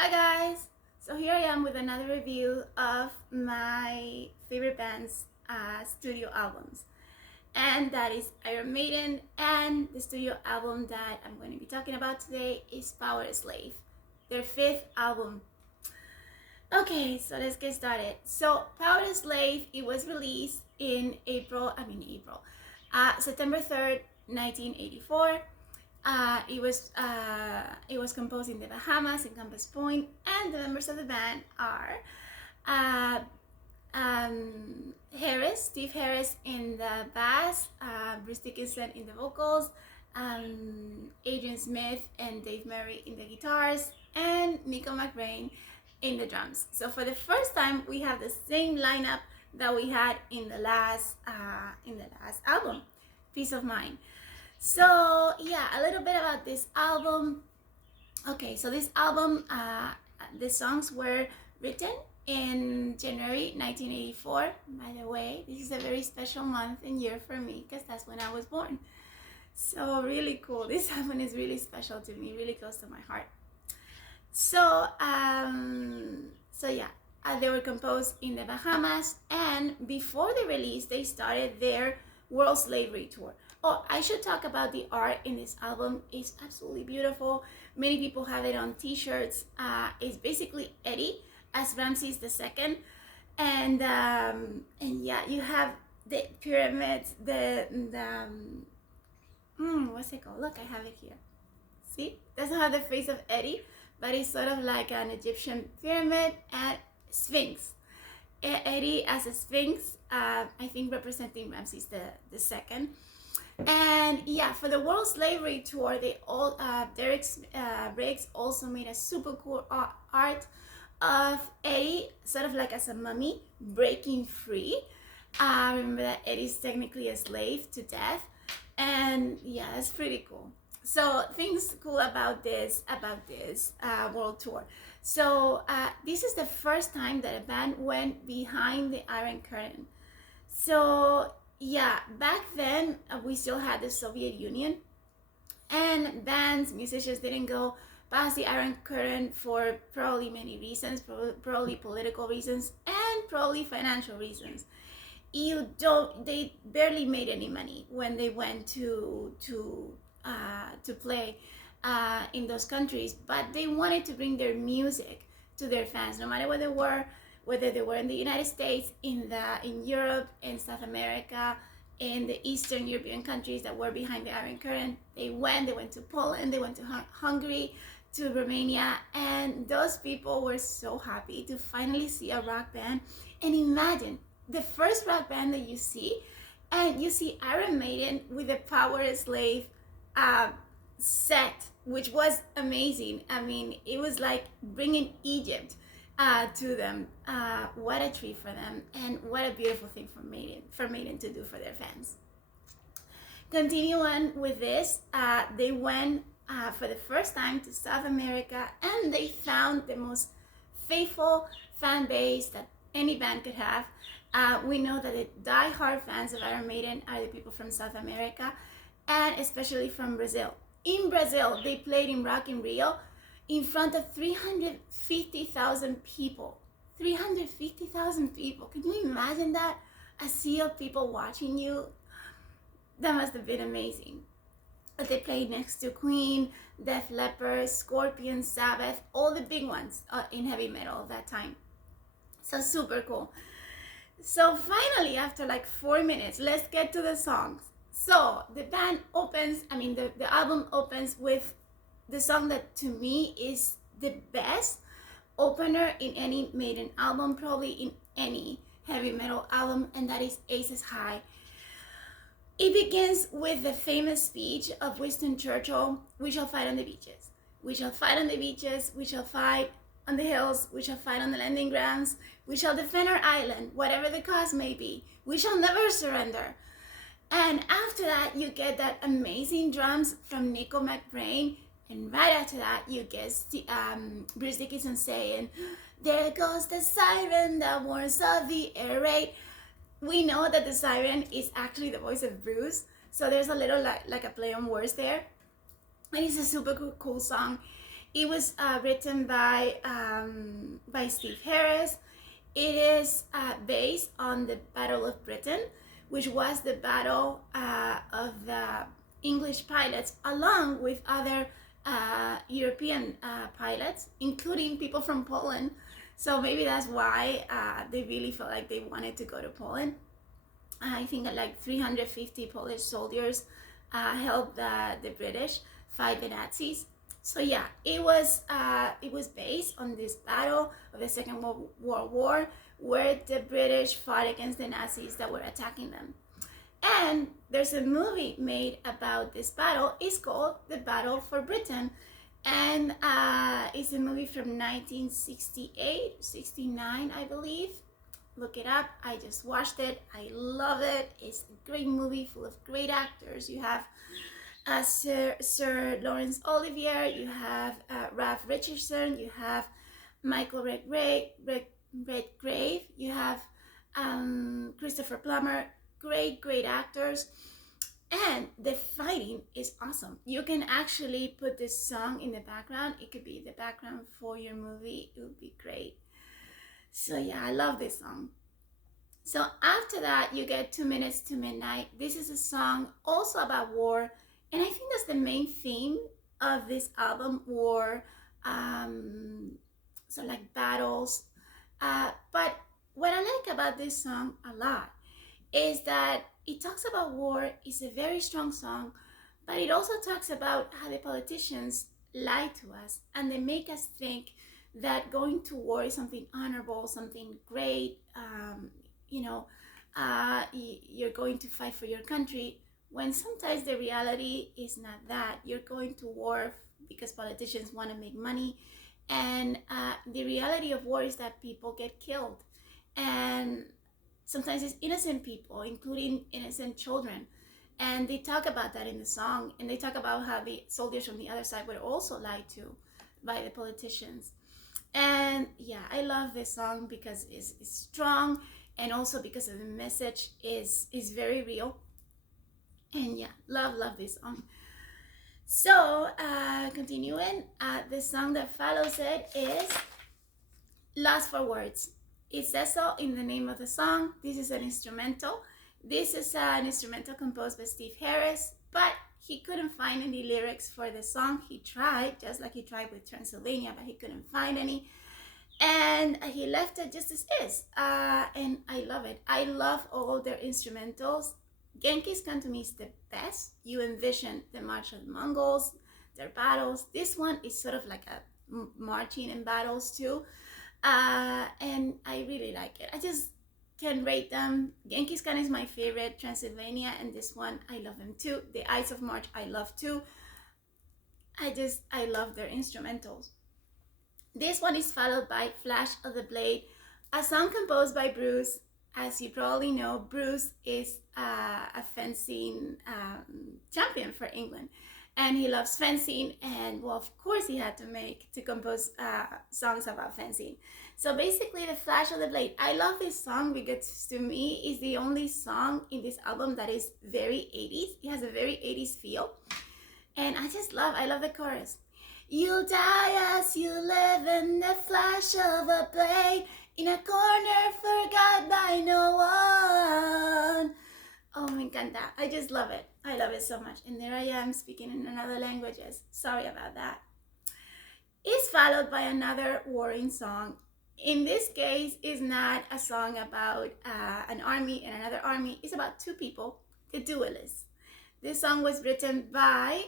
Hi guys! So here I am with another review of my favorite band's studio albums. And that is Iron Maiden, and the studio album that I'm going to be talking about today is Powerslave, their fifth album. Okay, so let's get started. So Powerslave, it was released in September 3rd, 1984. It was composed in the Bahamas, in Compass Point, and the members of the band are uh, Steve Harris in the bass, Bruce Dickinson in the vocals, Adrian Smith and Dave Murray in the guitars, and Nico McBrain in the drums. So for the first time, we have the same lineup that we had in the last album, Peace of Mind. So yeah, a little bit about this album. Okay, so this album, the songs were written in January 1984. By the way, this is a very special month and year for me because that's when I was born. So really cool. This album is really special to me, really close to my heart. So yeah, they were composed in the Bahamas, and before the release, they started their World Slavery Tour. Oh, I should talk about the art in this album. It's absolutely beautiful. Many people have it on t-shirts. It's basically Eddie as Ramses II, and yeah, you have the pyramids, what's it called? Look, I have it here. See, doesn't have the face of Eddie, but it's sort of like an Egyptian pyramid and Sphinx. Eddie as a Sphinx, I think representing Ramses the second. And yeah, for the World Slavery Tour, they all Derek Briggs also made a super cool art of Eddie, sort of like as a mummy breaking free. Remember that Eddie's technically a slave to death, and yeah, that's pretty cool. So things cool about this world tour. So this is the first time that a band went behind the Iron Curtain. So yeah, back then we still had the Soviet Union, and bands, musicians didn't go past the Iron Curtain for probably many reasons, probably political reasons and probably financial reasons. They barely made any money when they went to play in those countries, but they wanted to bring their music to their fans, no matter where they were, whether they were in the United States, in Europe, in South America, in the Eastern European countries that were behind the Iron Curtain. They went to Poland, they went to Hungary, to Romania, and those people were so happy to finally see a rock band. And imagine the first rock band that you see, and you see Iron Maiden with a Powerslave set, which was amazing. I mean, it was like bringing Egypt to them. What a treat for them, and what a beautiful thing for Maiden to do for their fans. Continue on with this. They went for the first time to South America, and they found the most faithful fan base that any band could have. We know that the die-hard fans of Iron Maiden are the people from South America, and especially from Brazil. In Brazil, they played in Rock in Rio in front of 350,000 people. 350,000 people. Can you imagine that? A sea of people watching you? That must have been amazing. They played next to Queen, Def Leppard, Scorpion, Sabbath, all the big ones in heavy metal at that time. So super cool. So finally, after like 4 minutes, let's get to the songs. So the album opens with the song that to me is the best opener in any Maiden album, probably in any heavy metal album, and that is Aces High. It begins with the famous speech of Winston Churchill: "We shall fight on the beaches. We shall fight on the beaches. We shall fight on the hills. We shall fight on the landing grounds. We shall defend our island, whatever the cost may be. We shall never surrender." And after that, you get that amazing drums from Nico McBrain. And right after that, you get Bruce Dickinson saying, "There goes the siren that warns of the air raid." We know that the siren is actually the voice of Bruce, so there's a little like a play on words there. And it's a super cool song. It was written by Steve Harris. It is based on the Battle of Britain, which was the battle of the English pilots, along with other European pilots, including people from Poland. So maybe that's why they really felt like they wanted to go to Poland. I think like 350 Polish soldiers helped the British fight the Nazis. So yeah, it was based on this battle of the Second World War, where the British fought against the Nazis that were attacking them. And there's a movie made about this battle. It's called The Battle for Britain, and it's a movie from 1968, 69, I believe. Look it up. I just watched it. I love it. It's a great movie full of great actors. You have Sir Laurence Olivier, you have Ralph Richardson, you have Michael Redgrave, you have Christopher Plummer. Great actors. And the fighting is awesome. You can actually put this song in the background. It could be the background for your movie. It would be great. So yeah, I love this song. So after that, you get 2 Minutes to Midnight. This is a song also about war, and I think that's the main theme of this album: war, so like battles. But what I like about this song a lot is that it talks about war. It's a very strong song, but it also talks about how the politicians lie to us and they make us think that going to war is something honorable, something great. You're going to fight for your country, when sometimes the reality is not that. You're going to war because politicians want to make money, and the reality of war is that people get killed, and sometimes it's innocent people, including innocent children. And they talk about that in the song, and they talk about how the soldiers from the other side were also lied to by the politicians. And yeah, I love this song because it's strong, and also because of the message is very real. And yeah, love this song. So continuing, the song that follows it is Lost for Words. It says so in the name of the song. This is an instrumental. This is an instrumental composed by Steve Harris, but he couldn't find any lyrics for the song. He tried, just like he tried with Transylvania, but he couldn't find any. And he left it just as is. And I love it. I love all their instrumentals. Genghis Khan to me is the best. You envision the March of the Mongols, their battles. This one is sort of like a marching and battles too. And I really like it. I just can rate them. Genghis Khan is my favorite. Transylvania and this one, I love them too. The Ides of March, I love too. I love their instrumentals. This one is followed by Flash of the Blade, a song composed by Bruce. As you probably know, Bruce is a fencing champion for England, and he loves fencing, and well, of course he had to compose songs about fencing. So basically, the Flash of the Blade, I love this song because to me it's the only song in this album that is very 80s. It has a very 80s feel, and I love the chorus. You'll die as you live in the flash of a blade, in a corner forgot by no one. Oh, me encanta. I just love it. I love it so much. And there I am speaking in another languages. Sorry about that. It's followed by another warring song. In this case, it's not a song about an army and another army. It's about two people, the duelists. This song was written by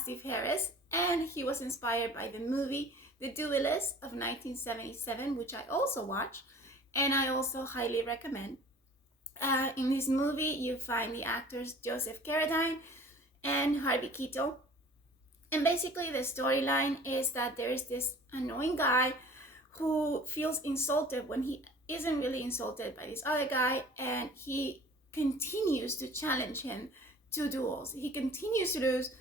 Steve Harris, and he was inspired by the movie The Duelist of 1977, which I also watched, and I also highly recommend. In this movie, you find the actors Joseph Carradine and Harvey Keitel. And basically, the storyline is that there is this annoying guy who feels insulted when he isn't really insulted by this other guy, and he continues to challenge him to duels. He continues to lose,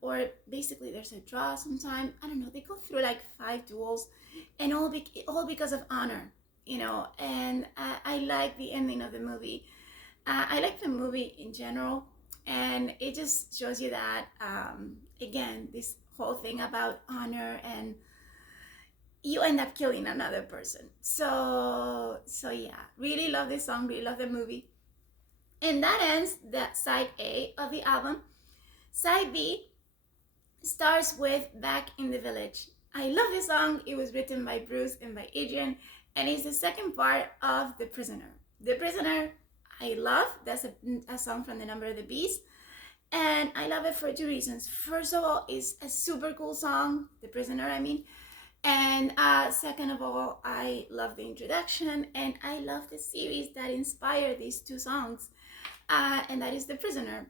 or basically there's a draw sometime. I don't know. They go through like 5 duels, and all because of honor, And I like the ending of the movie. I like the movie in general, and it just shows you that again, this whole thing about honor, and you end up killing another person. So yeah, really love this song, really love the movie. And that ends the side A of the album. Side B starts with Back in the Village. I love this song. It was written by Bruce and by Adrian, and it's the second part of The Prisoner. The Prisoner, I love. That's a song from The Number of the Beast. And I love it for two reasons. First of all, it's a super cool song, The Prisoner, I mean. And second of all, I love the introduction, and I love the series that inspired these two songs. And that is The Prisoner,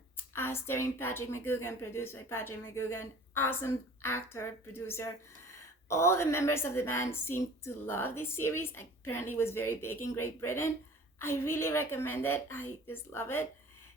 starring Patrick McGoogan, produced by Patrick McGoogan, awesome actor, producer. All the members of the band seem to love this series. Apparently it was very big in Great Britain. I really recommend it. I just love it.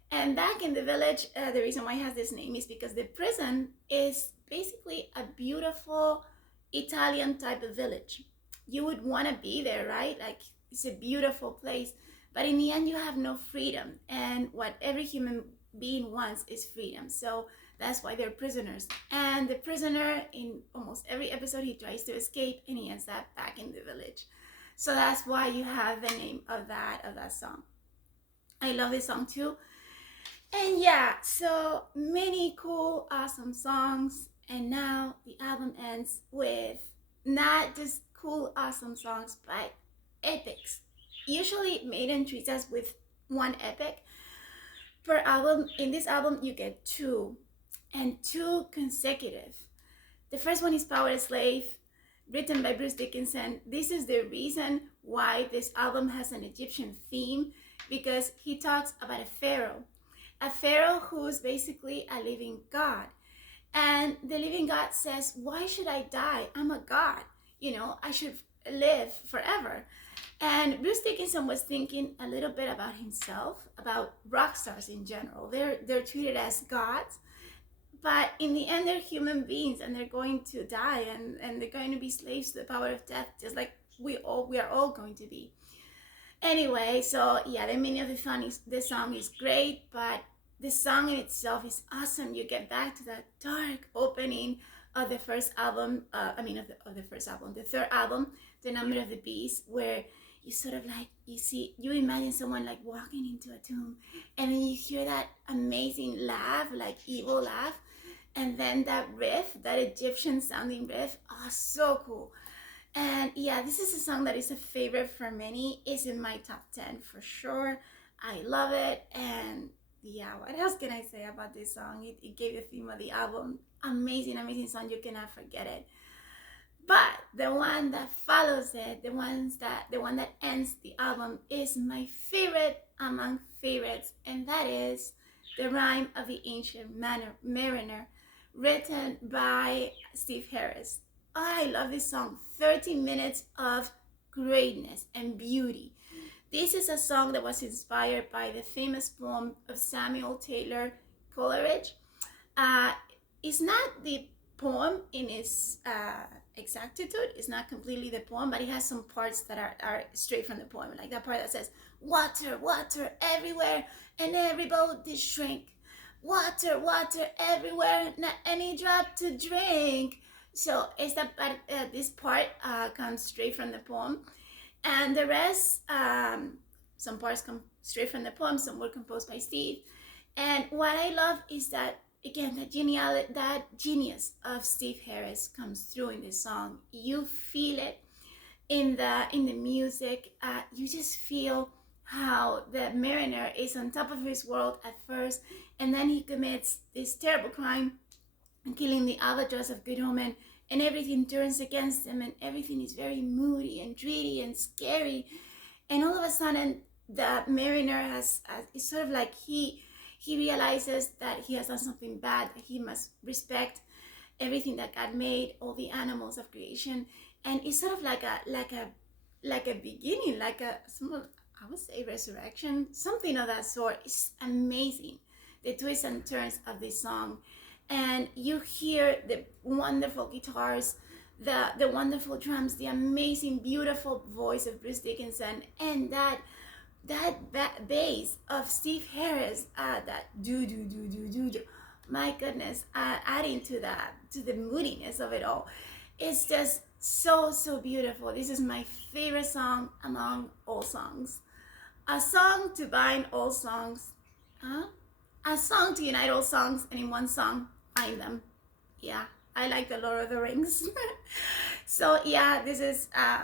And Back in the Village, the reason why it has this name is because the prison is basically a beautiful Italian type of village. You would want to be there, right? Like, it's a beautiful place, but in the end you have no freedom, and what every human being wants is freedom. So that's why they're prisoners. And the prisoner, in almost every episode, he tries to escape and he ends up back in the village. So that's why you have the name of that song. I love this song too. And yeah, so many cool, awesome songs. And now the album ends with not just cool, awesome songs, but epics. Usually Maiden treats us with one epic per album. In this album, you get two, and two consecutive. The first one is Powerslave, written by Bruce Dickinson. This is the reason why this album has an Egyptian theme, because he talks about a pharaoh who's basically a living god. And the living God says, why should I die? I'm a god. I should live forever. And Bruce Dickinson was thinking a little bit about himself, about rock stars in general. They're treated as gods, but in the end, they're human beings, and they're going to die, and they're going to be slaves to the power of death, just like we are all going to be. Anyway, so yeah, the meaning of the song is great, but the song in itself is awesome. You get back to that dark opening of the first album, the third album, The Number of the Beast, where you sort of like, you imagine someone like walking into a tomb, and then you hear that amazing laugh, like evil laugh, and then that riff, that Egyptian sounding riff, so cool. And yeah, this is a song that is a favorite for many. It's in my top 10 for sure. I love it. And yeah, what else can I say about this song? It gave the theme of the album. Amazing, amazing song. You cannot forget it. But the one that follows it, the one that ends the album, is my favorite among favorites, and that is The Rime of the Ancient Mariner, written by Steve Harris. I love this song. 30 minutes of greatness and beauty. This is a song that was inspired by the famous poem of Samuel Taylor Coleridge. It's not the poem in its exactitude. It's not completely the poem, but it has some parts that are straight from the poem, like that part that says, water, water everywhere, and every boat did shrink. Water, water everywhere, not any drop to drink. So it's that part, this part comes straight from the poem, and the rest, some parts come straight from the poem, some were composed by Steve. And what I love is that, again, that genius of Steve Harris comes through in this song. You feel it in the music. You just feel how the mariner is on top of his world at first, and then he commits this terrible crime, and killing the albatross of Good Omen, and everything turns against him, and everything is very moody and dreary and scary. And all of a sudden, the mariner it's sort of like he realizes that he has done something bad, that he must respect everything that God made, all the animals of creation. And it's sort of like a beginning, I would say resurrection, something of that sort. It's amazing, the twists and turns of this song. And you hear the wonderful guitars, the wonderful drums, the amazing, beautiful voice of Bruce Dickinson, and that bass of Steve Harris, that do. my goodness, adding to that, to the moodiness of it all. It's just so, so beautiful. This is my favorite song among all songs. A song to bind all songs. Huh? A song to unite all songs, and in one song, find them. Yeah, I like the Lord of the Rings. So yeah, this is